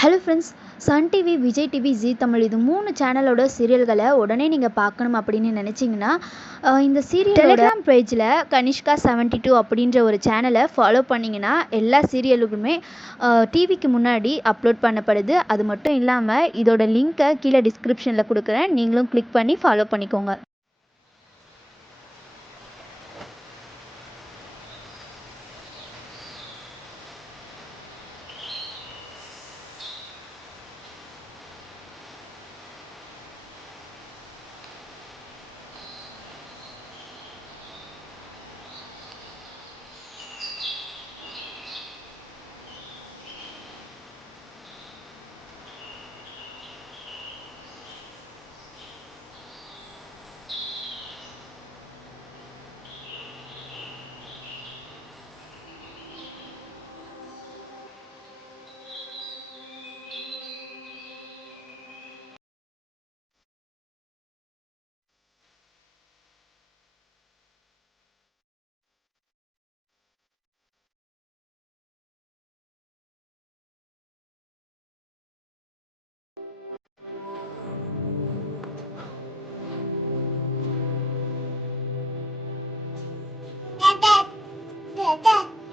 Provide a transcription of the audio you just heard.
Hello friends, Sun TV, Vijay TV, ஜீ தமிழ் இது 3 சேனலோட சீரியல்களை உடனே நீங்கள் பார்க்கணும் அப்படின்னு நினச்சிங்கன்னா இந்த சீரியல் டெலிகிராம் பேஜில் கனிஷ்கா 72 அப்படின்ற ஒரு சேனலை ஃபாலோ பண்ணிங்கன்னா எல்லா சீரியலுக்குமே டிவிக்கு முன்னாடி அப்லோட் பண்ணப்படுது. அது மட்டும் இல்லாமல் இதோட லிங்க்கை கீழே டிஸ்கிரிப்ஷனில் கொடுக்குறேன், நீங்களும் கிளிக் பண்ணி ஃபாலோ பண்ணிக்கோங்க.